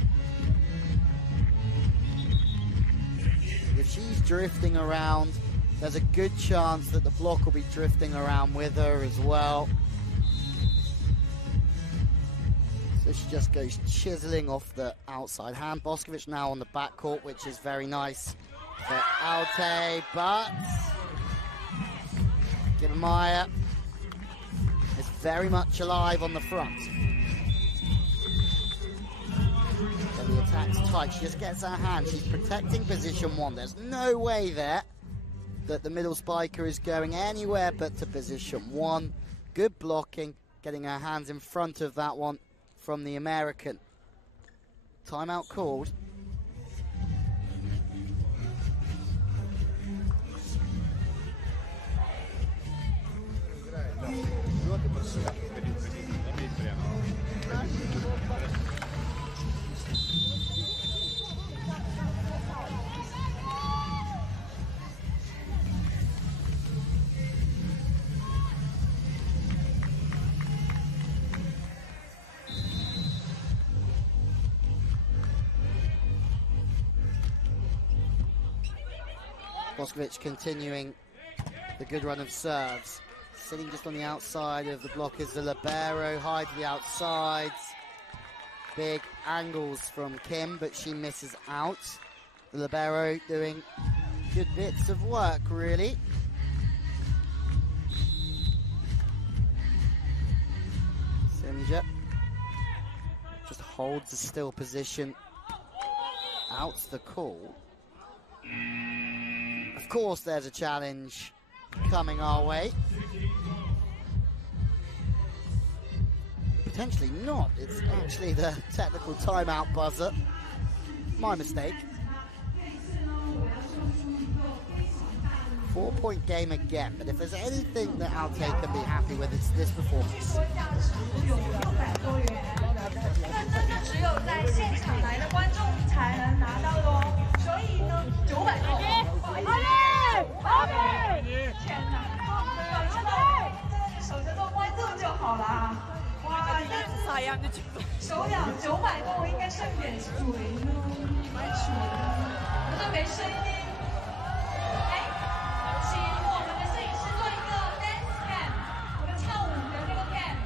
If she's drifting around, there's a good chance that the block will be drifting around with her as well. So she just goes chiseling off the outside hand. Boskovic now on the backcourt, which is very nice for Altay, but Gimmemeyer is very much alive on the front. So the attack's tight. She just gets her hand. She's protecting position one. There's no way there that the middle spiker is going anywhere but to position one. Good blocking, getting her hands in front of that one from the American. Timeout called. Boskovic continuing the good run of serves. Sitting just on the outside of the block is the libero. High to the outsides. Big angles from Kim, but she misses out. The libero doing good bits of work, really. Simja just holds a still position. Out's the call. Of course, there's a challenge coming our way. Potentially not. It's actually the technical timeout buzzer. My mistake. 4-point game again, but if there's anything that Altay can be happy with, it's this performance. 只有在现场来的观众才能拿到的哦，所以呢，900天哪，守着多关注就好啦。哇，手痒900多，应该剩点水呢，蛮水的，我都没声音。哎，请我们的摄影师做一个 dance cam， 我们跳舞的那个 cam。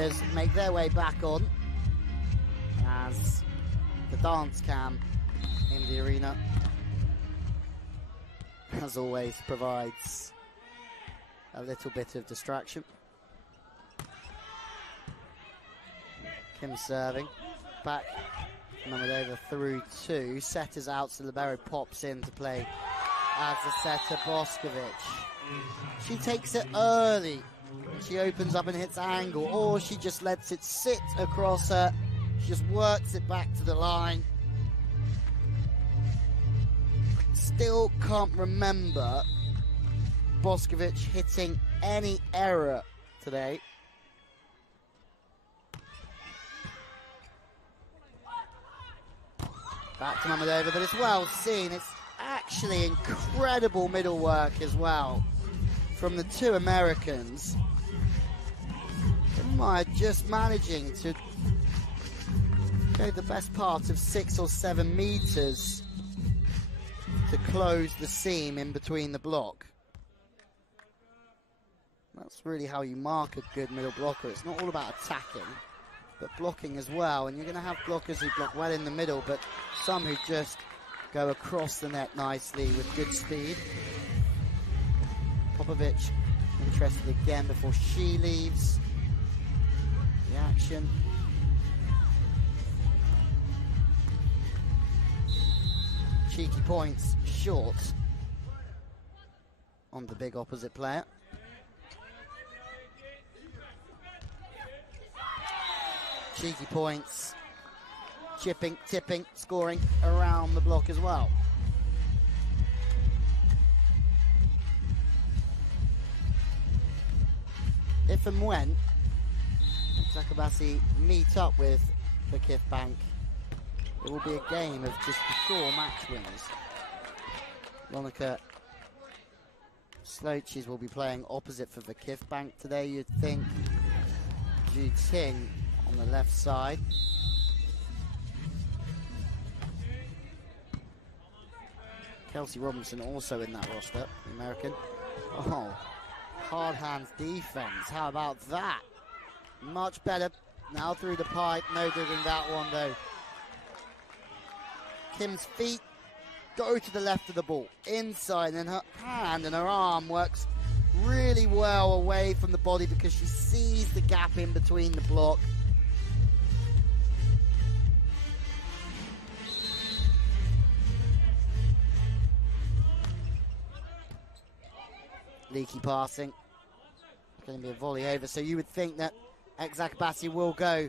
players make their way back on as the dance cam in the arena, as always, provides a little bit of distraction. Kim serving, back, numbered over through 2. Setters out, so libero pops in to play as the setter, Boskovic. She takes it early. She opens up and hits angle, or she just lets it sit across her. She just works it back to the line. Still can't remember Boskovic hitting any error today. Back to Mamadova, but it's well seen. It's actually incredible middle work as well from the 2 Americans. Just managing to go the best part of 6 or 7 meters to close the seam in between the block. That's really how you mark a good middle blocker. It's not all about attacking, but blocking as well. And you're going to have blockers who block well in the middle, but some who just go across the net nicely with good speed. Popovic interested again before she leaves the action. Cheeky points short on the big opposite player. Cheeky points, chipping, tipping, scoring around the block as well. If and when Eczacibasi meet up with Vakif Bank, it will be a game of just the 4 match wins. Monica Sloaches will be playing opposite for Vakif Bank today, you'd think. Ju Ting on the left side. Kelsey Robinson also in that roster, the American. Oh, hard hands defense, how about that? Much better, now through the pipe, no digging that one though. Kim's feet go to the left of the ball, inside, and her hand and her arm works really well away from the body because she sees the gap in between the block. Leaky passing, going to be a volley over, so you would think that Eczacibasi will go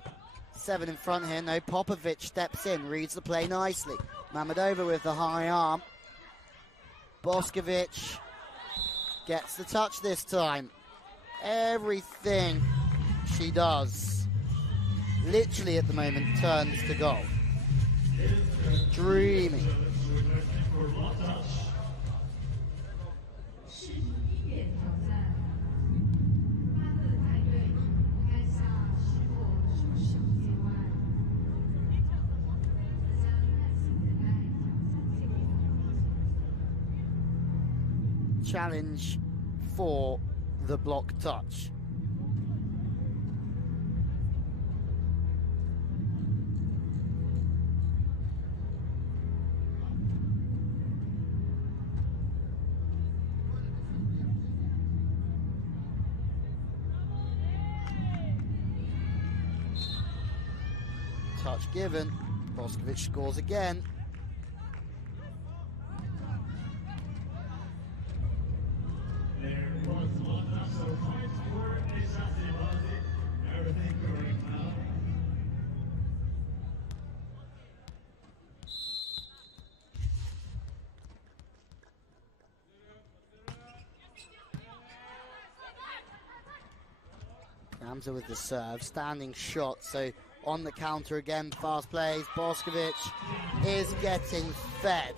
7 in front here. No, Popovic steps in, reads the play nicely. Mamadova with the high arm. Boskovic gets the touch this time. Everything she does, literally at the moment, turns to goal. Dreamy. Challenge for the block touch. Touch given. Boskovic scores again. Hamza with the serve, standing shot, so on the counter again, fast plays. Boskovic is getting fed.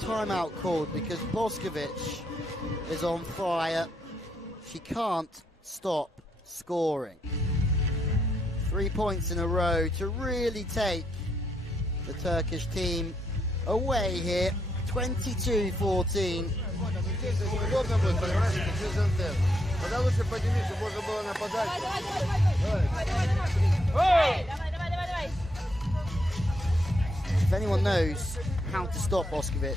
Timeout called because Boskovic is on fire. She can't stop scoring. 3 points in a row to really take the Turkish team away here. 22-14. Удобно будет, понимаешь, через антенну. Тогда лучше подними, чтобы можно было нападать. If anyone knows how to stop Boskovic,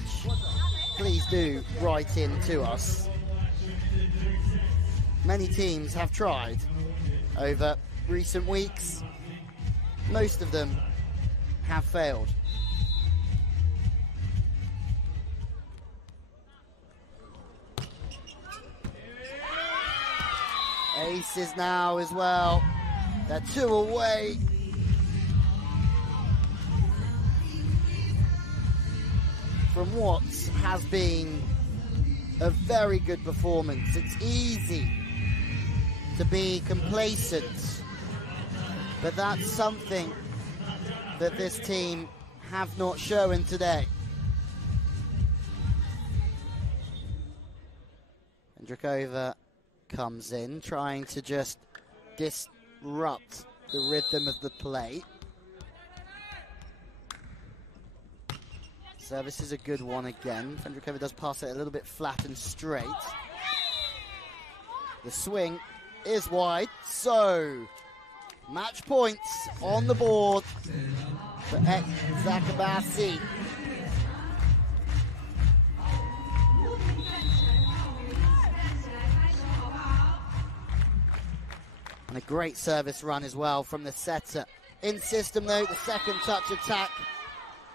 please do write in to us. Many teams have tried over recent weeks. Most of them have failed. Aces now as well. They're 2 away. From what has been a very good performance. It's easy to be complacent, but that's something that this team have not shown today. And Drakova comes in, trying to just disrupt the rhythm of the play. Service is a good one again. Drakova does pass it a little bit flat and straight. The swing is wide, so match points on the board for Eczacibasi. And a great service run as well from the setter. In system though, the second touch attack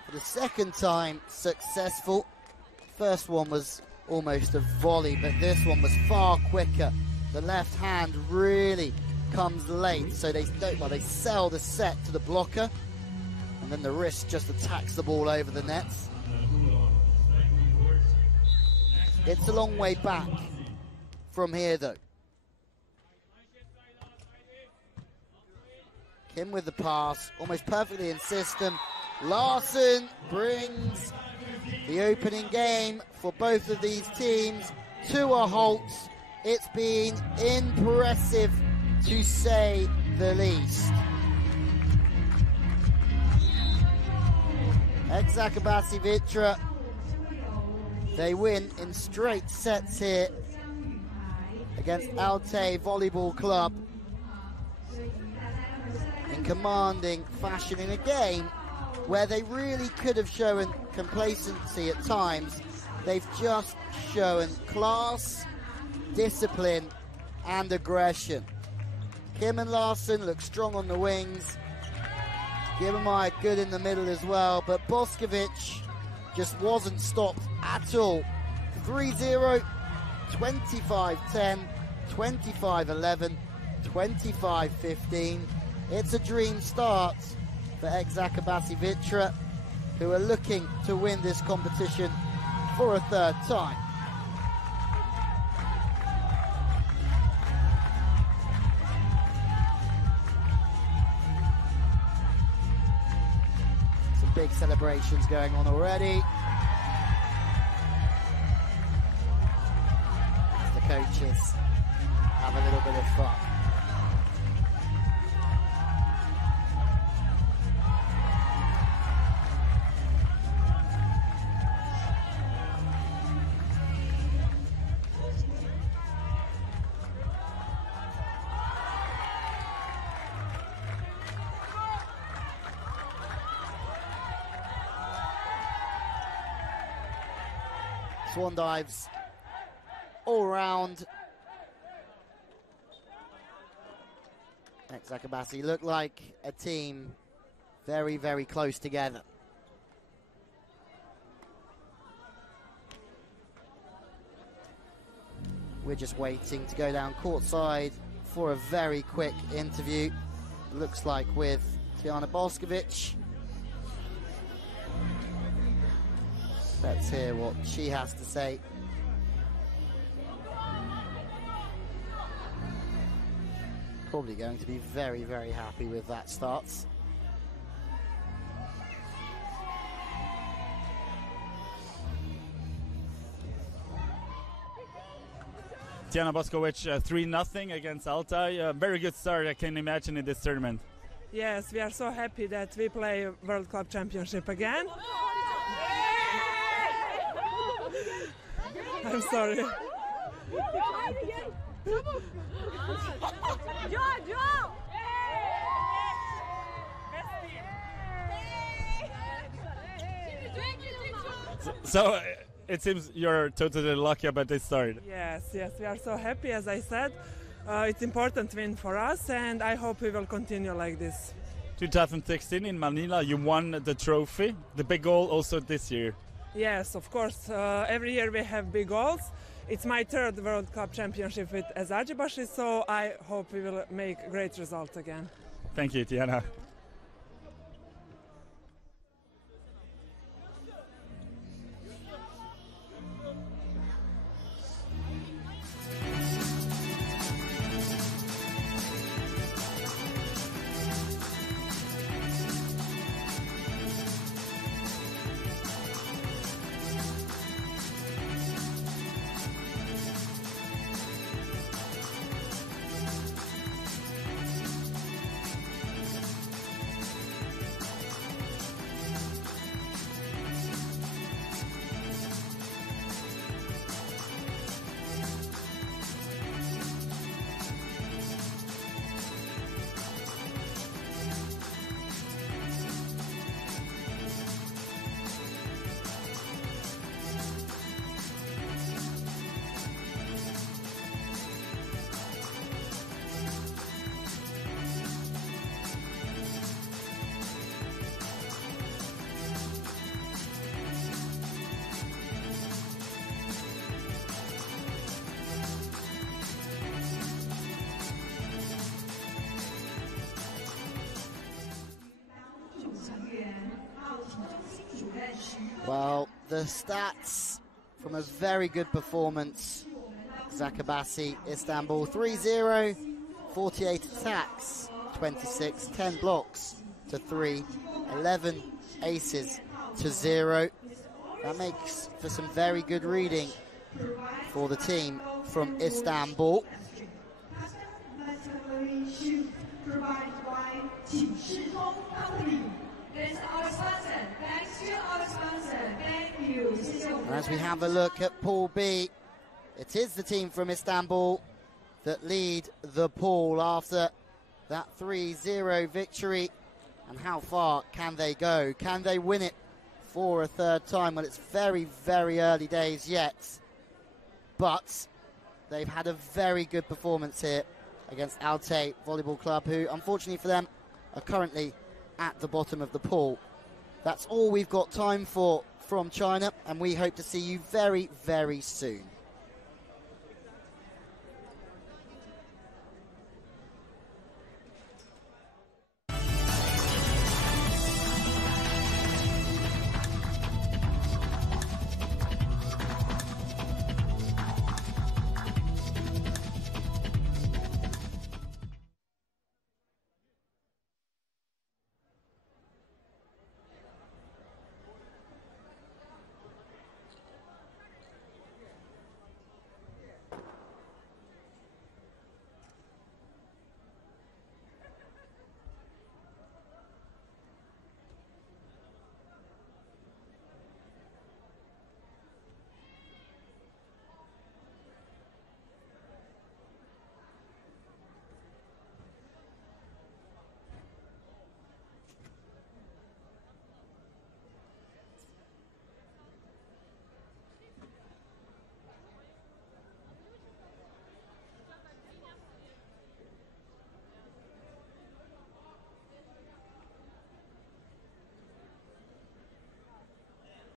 for the second time successful. First one was almost a volley, but this one was far quicker. The left hand really comes late, so they sell the set to the blocker, and then the wrist just attacks the ball over the nets. It's a long way back from here though. Kim with the pass, almost perfectly in system. Larsson brings the opening game for both of these teams to a halt. It's been impressive, to say the least. Eczacibasi Vitra, they win in straight sets here against Altay Volleyball Club in commanding fashion in a game where they really could have shown complacency at times. They've just shown class, discipline and aggression. Kim and Larsson look strong on the wings. Gibbermeyer good in the middle as well, but Boskovic just wasn't stopped at all. 3-0, 25-10, 25-11, 25-15. It's a dream start for Eczacibasi Vitra, who are looking to win this competition for a third time. Some big celebrations going on already. As the coaches have a little bit of fun. Swan dives all round. Eczacibasi look like a team very, very close together. We're just waiting to go down courtside for a very quick interview. Looks like with Tijana Boskovic. Let's hear what she has to say. Probably going to be very, very happy with that start. Tijana Boskovic, 3-0 against Altay. Very good start, I can imagine, in this tournament. Yes, we are so happy that we play World Club Championship again. I'm sorry. So it seems you're totally lucky about this start. Yes, we are so happy, as I said. It's important win for us, and I hope we will continue like this. 2016 in Manila, you won the trophy. The big goal also this year. Yes, of course. Every year we have big goals. It's my third World Cup championship with Eczacibasi, so I hope we will make great results again. Thank you, Tiana. Well, the stats from a very good performance. Eczacibasi, Istanbul 3-0, 48 attacks, 26, 10 blocks to 3, 11 aces to 0. That makes for some very good reading for the team from Istanbul. And as we have a look at Pool B, it is the team from Istanbul that lead the pool after that 3-0 victory. And how far can they go? Can they win it for a third time? Well, it's very, very early days yet. But they've had a very good performance here against Altay Volleyball Club, who, unfortunately for them, are currently at the bottom of the pool. That's all we've got time for from China, and we hope to see you very, very soon.